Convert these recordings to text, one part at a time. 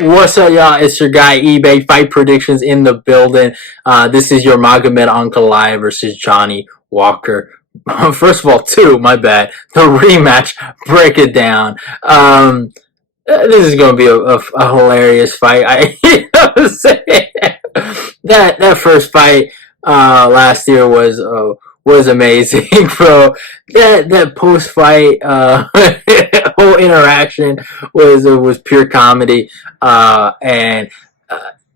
What's up, y'all? It's your guy eBay Fight Predictions in the building. This is your Magomed Ankalaev versus Johnny Walker. First of all, my bad. The rematch. Break it down. This is going to be a hilarious fight. You know what I'm saying? That first fight last year was amazing, bro. That post fight whole interaction was pure comedy. And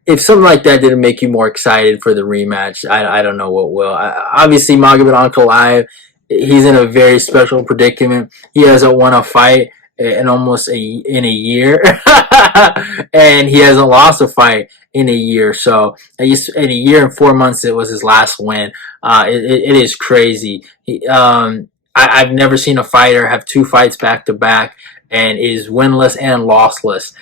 if something like that didn't make you more excited for the rematch, I don't know what will. Obviously, Magomed Ankalaev, he's in a very special predicament. He hasn't won a fight in in a year, and he hasn't lost a fight in a year. So in a year and 4 months, it was his last win. It is crazy. I've never seen a fighter have two fights back to back and is winless and lossless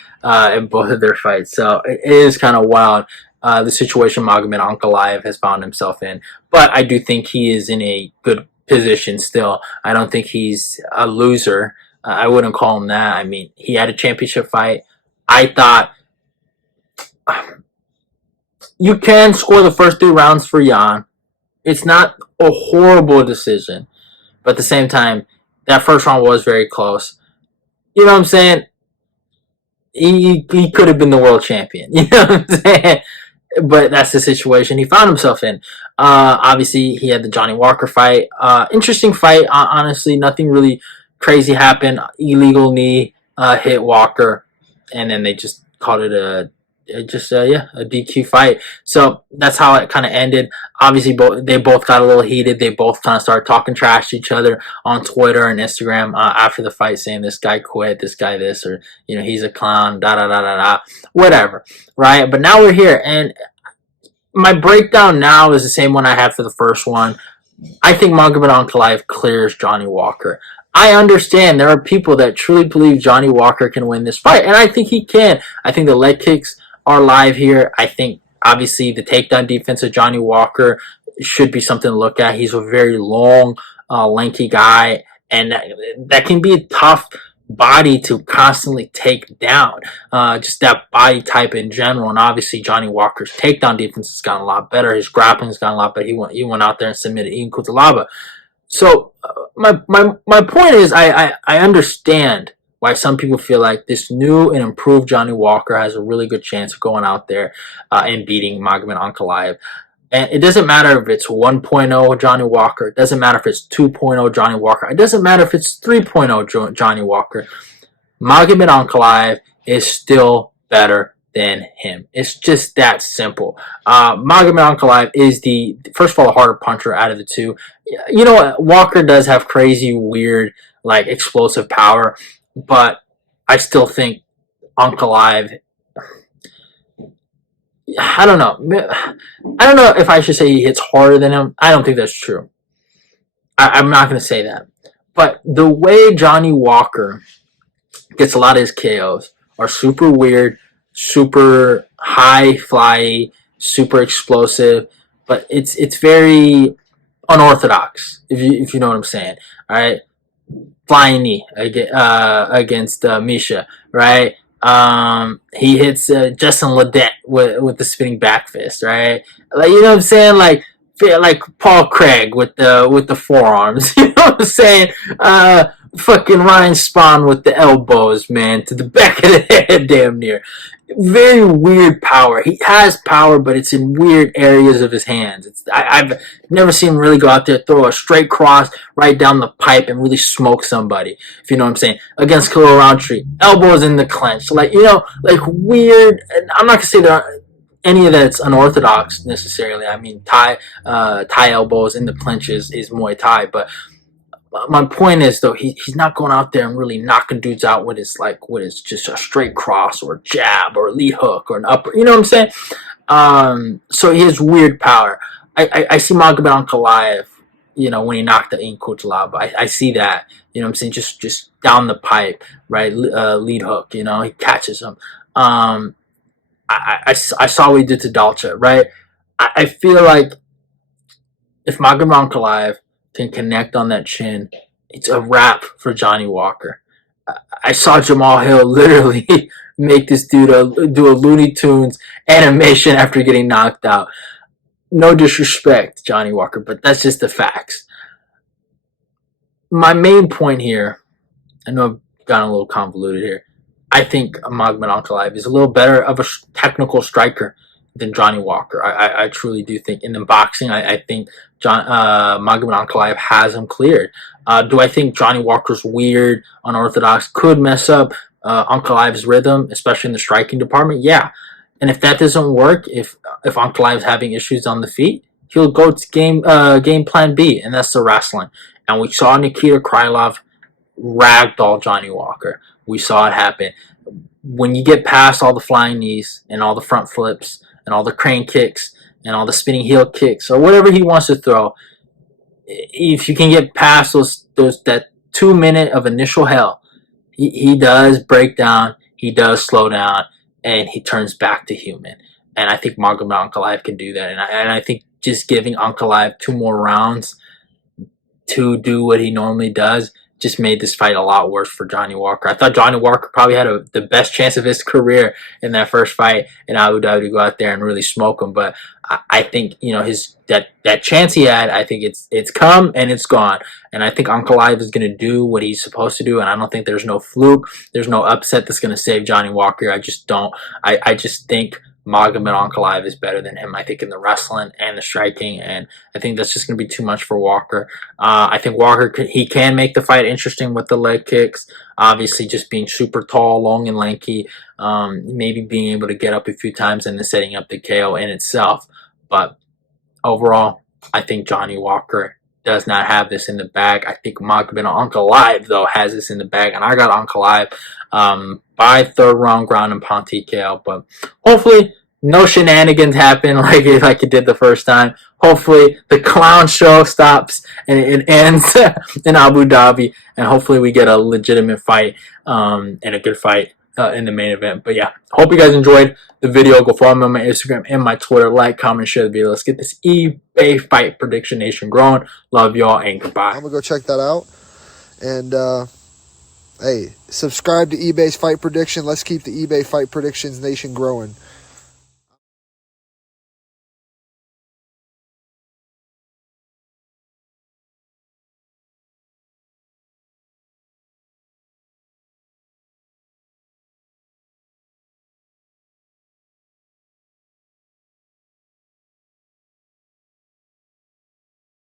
in both of their fights. So it is kind of wild, the situation Magomed Ankalaev has found himself in. But I do think he is in a good position still. I don't think he's a loser. I wouldn't call him that. I mean, he had a championship fight. I thought you can score the first 3 rounds for Jan. It's not a horrible decision. But at the same time, that first round was very close. You know what I'm saying? He could have been the world champion. You know what I'm saying? But that's the situation he found himself in. Obviously, he had the Johnny Walker fight. Interesting fight. Honestly, nothing really crazy happened. Illegal knee hit Walker, and then they just called it a DQ fight. So that's how it kind of ended. Obviously, they both got a little heated. They both kind of started talking trash to each other on Twitter and Instagram after the fight, saying this guy quit, this guy this, or he's a clown, da da da da da, whatever, right? But now we're here, and my breakdown now is the same one I had for the first one. I think Magomed Ankalaev clears Johnny Walker. I understand there are people that truly believe Johnny Walker can win this fight, and I think he can. I think the leg kicks are live here. I think obviously the takedown defense of Johnny Walker should be something to look at. He's a very long, lanky guy, and that can be a tough body to constantly take down. Just that body type in general, and obviously Johnny Walker's takedown defense has gotten a lot better. His grappling has gotten a lot better. He went out there and submitted Ian Cutelaba. So my point is, I understand why some people feel like this new and improved Johnny Walker has a really good chance of going out there and beating Magomed Ankalaev. And it doesn't matter if it's 1.0 Johnny Walker. It doesn't matter if it's 2.0 Johnny Walker. It doesn't matter if it's 3.0 Johnny Walker. Magomed Ankalaev is still better than him. It's just that simple. Magomed Ankalaev is first of all, the harder puncher out of the two. You know what? Walker does have crazy, weird, like explosive power, but I still think Ankalaev, I don't know. I don't know if I should say he hits harder than him. I don't think that's true. I'm not going to say that. But the way Johnny Walker gets a lot of his KOs are super weird, super high fly, super explosive, but it's very unorthodox, if you know what I'm saying. All right, flying knee against Misha, right? He hits Justin Ledet with the spinning back fist, right? Like, you know what I'm saying? Like Paul Craig with the forearms. You know what I'm saying? Fucking Ryan Spawn with the elbows, man, to the back of the head, damn near. Very weird power. He has power, but it's in weird areas of his hands. I've never seen him really go out there, throw a straight cross right down the pipe, and really smoke somebody, if you know what I'm saying. Against Khalil Roundtree, elbows in the clinch, like weird. I'm not gonna say there are any of that's unorthodox necessarily. I mean, Thai elbows in the clinch is Muay Thai, but my point is, though, he's not going out there and really knocking dudes out with his just a straight cross or a jab or a lead hook or an upper. You know what I'm saying? So he has weird power. I see Magomed Ankalaev, when he knocked the Ian Cutelaba. I see that. You know what I'm saying? Just down the pipe, right? Lead hook. He catches him. I saw what he did to Dalcha, right? I feel like if Magomed Ankalaev can connect on that chin, it's a wrap for Johnny Walker. I saw Jamal Hill literally make this dude do a Looney Tunes animation after getting knocked out. No disrespect, Johnny Walker, but that's just the facts. My main point here, I know I've gotten a little convoluted here. I think Magomed Ankalaev is a little better of a technical striker than Johnny Walker. I truly do think. In the boxing, I think Magomed Ankalaev has him cleared. Do I think Johnny Walker's weird, unorthodox, could mess up Ankalaev's rhythm, especially in the striking department? Yeah. And if that doesn't work, if Ankalaev's having issues on the feet, he'll go to game plan B, and that's the wrestling. And we saw Nikita Krylov ragdoll Johnny Walker. We saw it happen. When you get past all the flying knees and all the front flips and all the crane kicks and all the spinning heel kicks or whatever he wants to throw, if you can get past those that 2 minute of initial hell, he does break down, he does slow down, and he turns back to human. And I think Magomed Ankalaev can do that. And I think just giving Ankalaev 2 more rounds to do what he normally does just made this fight a lot worse for Johnny Walker. I thought Johnny Walker probably had the best chance of his career in that first fight in Abu Dhabi to go out there and really smoke him. But I think his that chance he had, I think it's come and it's gone. And I think Ankalaev is going to do what he's supposed to do. And I don't think there's no fluke, there's no upset that's going to save Johnny Walker. I just don't. I just think Magomed Ankalaev is better than him, I think, in the wrestling and the striking, and I think that's just going to be too much for Walker. I think Walker, he can make the fight interesting with the leg kicks, obviously just being super tall, long, and lanky, maybe being able to get up a few times and then setting up the KO in itself. But overall, I think Johnny Walker does not have this in the bag. I think Magomed Ankalaev, though, has this in the bag, and I got Ankalaev by third round ground and pound TKO. But hopefully, no shenanigans happen like it did the first time. Hopefully, the clown show stops and it ends in Abu Dhabi, and hopefully, we get a legitimate fight and a good fight in the main event. But yeah, hope you guys enjoyed the video. Go follow me on my Instagram and my Twitter. Like, comment, share the video. Let's get this eBay Fight Prediction Nation growing. Love y'all and goodbye. I'm gonna go check that out. And hey, subscribe to eBay's Fight Prediction. Let's keep the eBay Fight Predictions Nation growing.